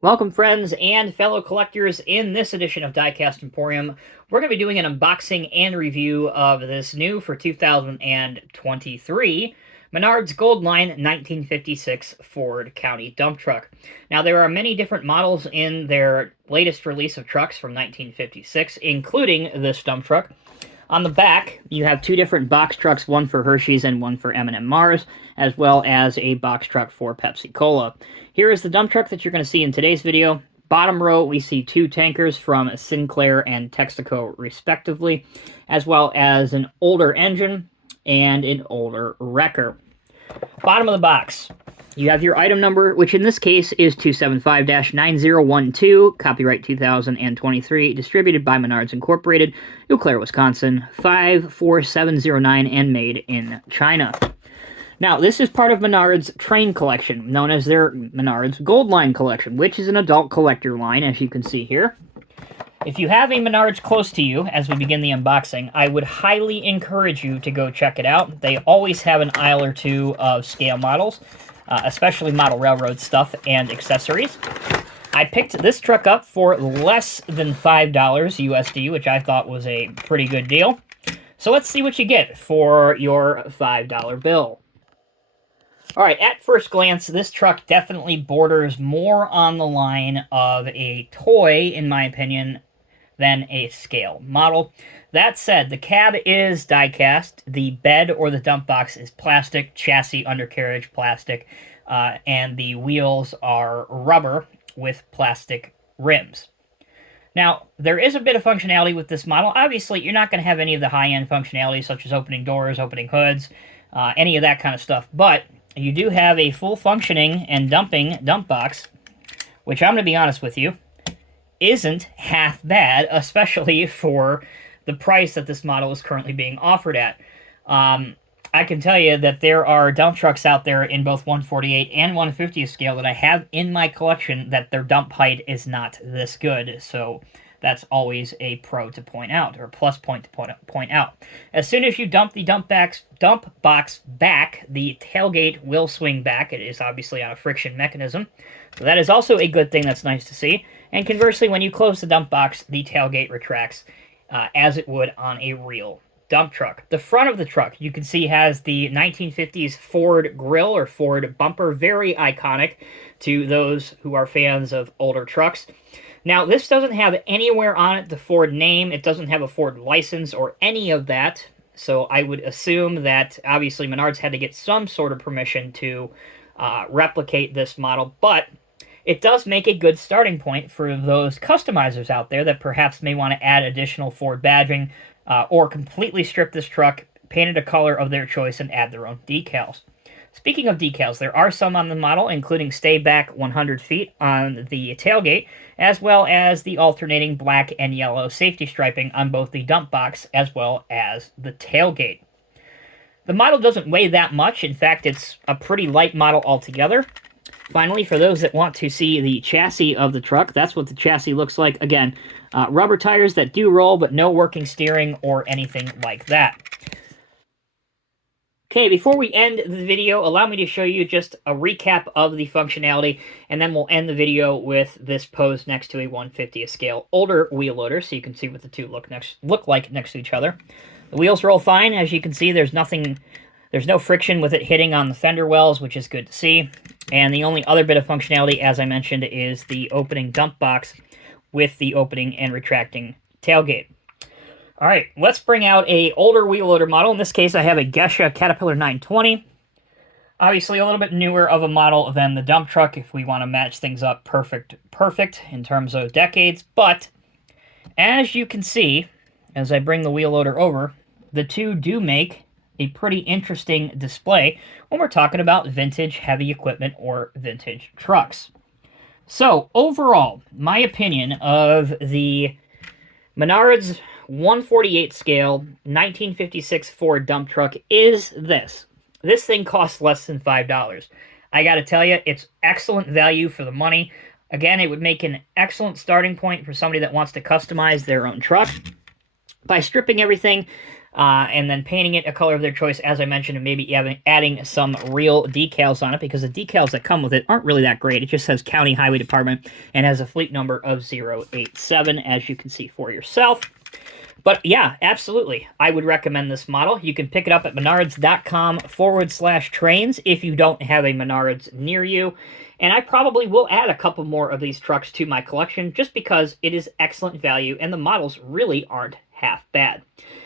Welcome, friends and fellow collectors. In this edition of Diecast Emporium, we're going to be doing an unboxing and review of this new for 2023 Menards GoldLine 1956 Ford County dump truck. Now, there are many different models in their latest release of trucks from 1956, including this dump truck. On the back, you have two different box trucks, one for Hershey's and one for M&M Mars, as well as a box truck for Pepsi Cola. Here is the dump truck that you're going to see in today's video. Bottom row, we see two tankers from Sinclair and Texaco, respectively, as well as an older engine and an older wrecker. Bottom of the box, you have your item number, which in this case is 275-9012, copyright 2023, distributed by Menards Incorporated, Eau Claire, Wisconsin, 54709, and made in China. Now, this is part of Menards' Train collection, known as their Menards GoldLine collection, which is an adult collector line, as you can see here. If you have a Menards close to you, as we begin the unboxing, I would highly encourage you to go check it out. They always have an aisle or two of scale models, especially model railroad stuff and accessories. I picked this truck up for less than $5 USD, which I thought was a pretty good deal. So let's see what you get for your $5 bill. Alright, at first glance, this truck definitely borders more on the line of a toy, in my opinion, than a scale model. That said, the cab is die-cast, the bed or the dump box is plastic, chassis undercarriage plastic, and the wheels are rubber with plastic rims. Now, there is a bit of functionality with this model. Obviously, you're not going to have any of the high-end functionality, such as opening doors, opening hoods, any of that kind of stuff, but you do have a full functioning and dumping dump box, which I'm going to be honest with you, isn't half bad, especially for the price that this model is currently being offered at. I can tell you that there are dump trucks out there in both 148 and 150 scale that I have in my collection that their dump height is not this good, so that's always a pro to point out, or a plus point to point out. As soon as you dump the dump box back, the tailgate will swing back. It is obviously on a friction mechanism, so that is also a good thing that's nice to see. And conversely, when you close the dump box, the tailgate retracts as it would on a real dump truck. The front of the truck, you can see, has the 1950s Ford grille or Ford bumper, very iconic to those who are fans of older trucks. Now, this doesn't have anywhere on it the Ford name. It doesn't have a Ford license or any of that. So I would assume that, obviously, Menards had to get some sort of permission to replicate this model. But it does make a good starting point for those customizers out there that perhaps may want to add additional Ford badging or completely strip this truck, paint it a color of their choice, and add their own decals. Speaking of decals, there are some on the model, including stay back 100 feet on the tailgate, as well as the alternating black and yellow safety striping on both the dump box as well as the tailgate. The model doesn't weigh that much. In fact, it's a pretty light model altogether. Finally, for those that want to see the chassis of the truck, that's what the chassis looks like. Again, rubber tires that do roll, but no working steering or anything like that. Okay, before we end the video, allow me to show you just a recap of the functionality, and then we'll end the video with this posed next to a 150th scale older wheel loader, so you can see what the two look like next to each other. The wheels roll fine. As you can see, there's no friction with it hitting on the fender wells, which is good to see. And the only other bit of functionality, as I mentioned, is the opening dump box with the opening and retracting tailgate. All right, let's bring out a older wheel loader model. In this case, I have a Gesha Caterpillar 920. Obviously, a little bit newer of a model than the dump truck if we want to match things up perfect in terms of decades. But as you can see, as I bring the wheel loader over, the two do make a pretty interesting display when we're talking about vintage heavy equipment or vintage trucks. So, overall, my opinion of the Menards 148 scale 1956 Ford dump truck is this. This thing costs less than $5. I gotta tell you, it's excellent value for the money. Again, it would make an excellent starting point for somebody that wants to customize their own truck. By stripping everything, and then painting it a color of their choice, as I mentioned, and maybe adding some real decals on it, because the decals that come with it aren't really that great. It just says County Highway Department and has a fleet number of 087, as you can see for yourself. But yeah, absolutely, I would recommend this model. You can pick it up at menards.com/trains if you don't have a Menards near you. And I probably will add a couple more of these trucks to my collection just because it is excellent value and the models really aren't half bad.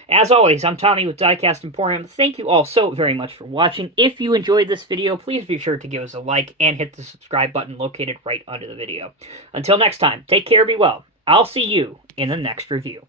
As always, I'm Tommy with Diecast Emporium. Thank you all so very much for watching. If you enjoyed this video, please be sure to give us a like and hit the subscribe button located right under the video. Until next time, take care, be well. I'll see you in the next review.